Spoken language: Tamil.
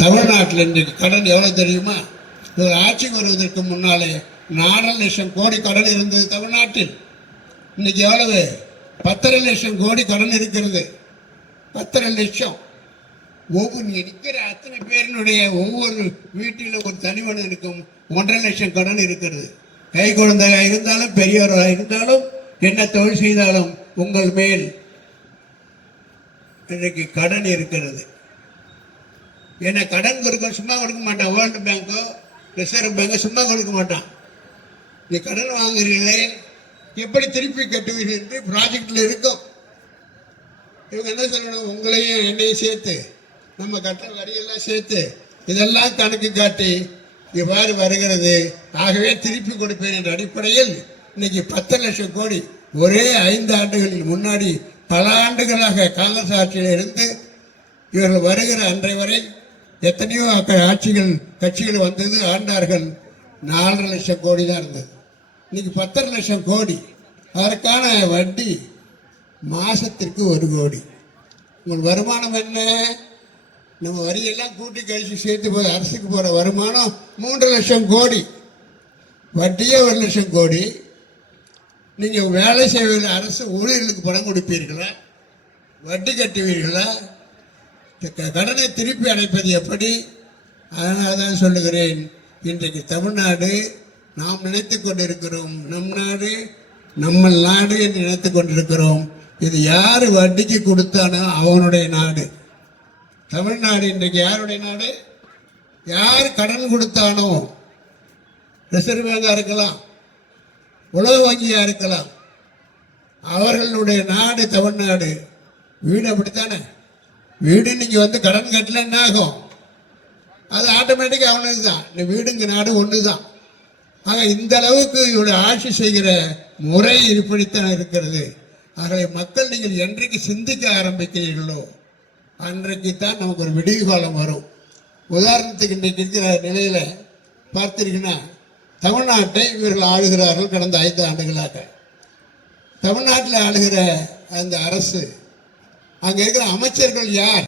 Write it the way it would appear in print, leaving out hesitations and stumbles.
தமிழ்நாட்டில் இன்றைக்கு கடன் எவ்வளோ தெரியுமா? இவர் ஆட்சிக்கு வருவதற்கு முன்னாலே 4 லட்சம் கோடி கடன் இருந்தது தமிழ்நாட்டில். இன்னைக்கு எவ்வளவு? 10 லட்சம் கோடி கடன் இருக்கிறது. 10 லட்சம். ஒவ்வொரு இருக்கிற அத்தனை பேரினுடைய ஒவ்வொரு வீட்டிலும் ஒரு தனி மனிதனுக்கும் 1.5 லட்சம் கடன் இருக்கிறது. கை குழந்தையாக இருந்தாலும் பெரியவராக இருந்தாலும் என்ன தொழில் செய்தாலும் உங்கள் மேல் இன்றைக்கு கடன் இருக்கிறது. ஏன்னா கடன் கொடுக்க சும்மா கொடுக்க மாட்டான். வேர்ல்டு பேங்கோ ரிசர்வ் பேங்கோ சும்மா கொடுக்க மாட்டான். நீ கடன் வாங்குறீங்களே எப்படி திருப்பி கட்டுவீர்கள் என்று ப்ராஜெக்டில் இருக்கும். இவங்க என்ன சொல்லணும்? உங்களையும் என்னையும் சேர்த்து நம்ம கட்டுற வரியெல்லாம் சேர்த்து இதெல்லாம் கணக்கு காட்டி இவ்வாறு வருகிறது, ஆகவே திருப்பி கொடுப்பேன் என்ற அடிப்படையில் இன்னைக்கு 10 லட்சம் கோடி ஒரே 5 ஆண்டுகளில் முன்னாடி பல ஆண்டுகளாக காங்கிரஸ் ஆட்சியில் இருந்து இவர்கள் வருகிற அன்றை வரை எத்தனையோ ஆட்சிகள் கட்சிகள் வந்தது, ஆண்டார்கள். 4.5 லட்சம் கோடி தான் இருந்தது. இன்னைக்கு 10 லட்சம் கோடி. அதற்கான வட்டி மாசத்திற்கு 1 கோடி. உங்கள் வருமானம் என்ன? நம்ம வரியெல்லாம் கூட்டி கழிச்சு சேர்த்து போய் அரசுக்கு போகிற வருமானம் 3 லட்சம் கோடி. வட்டியே 1 லட்சம் கோடி. நீங்கள் வேலை செய்வதில் அரசு ஊழியர்களுக்கு பணம் கொடுப்பீர்களா? வட்டி கட்டுவீர்களா? கடனை திருப்பி அடைப்பது எப்படி? அதனால தான் சொல்லுகிறேன், இன்றைக்கு தமிழ்நாடு நாம் நினைத்து கொண்டிருக்கிறோம், நம் நாடு நம்ம நாடு என்று நினைத்து கொண்டிருக்கிறோம். இது யார் வட்டிக்கு கொடுத்தானோ அவனுடைய நாடு. தமிழ்நாடு இன்றைக்கு யாருடைய நாடு? யார் கடன் கொடுத்தானோ, ரிசர்வ் பேங்கா இருக்கலாம், உலக வங்கியா இருக்கலாம், அவர்களுடைய நாடு தமிழ்நாடு. வீடு அப்படித்தானே? வீடு நீங்க கடன் கட்டல என்ன ஆகும்? அது ஆட்டோமேட்டிக்காக அவனுக்கு தான். இந்த வீடுங்க நாடு ஒன்று தான். ஆக இந்த அளவுக்கு இவருடைய ஆட்சி செய்கிற முறை இப்படித்தான் இருக்கிறது. ஆகவே மக்கள் நீங்கள் என்றைக்கு சிந்திக்க ஆரம்பிக்கிறீர்களோ அன்றைக்கு தான் நமக்கு ஒரு விடிவு காலம் வரும். உதாரணத்துக்கு இன்றைக்கு இருக்கிற நிலையில பார்த்தீங்கன்னா, தமிழ்நாட்டை இவர்கள் ஆளுகிறார்கள். கடந்த 5 ஆண்டுகளாக தமிழ்நாட்டில் ஆளுகிற அந்த அரசு, அங்கே இருக்கிற அமைச்சர்கள் யார்?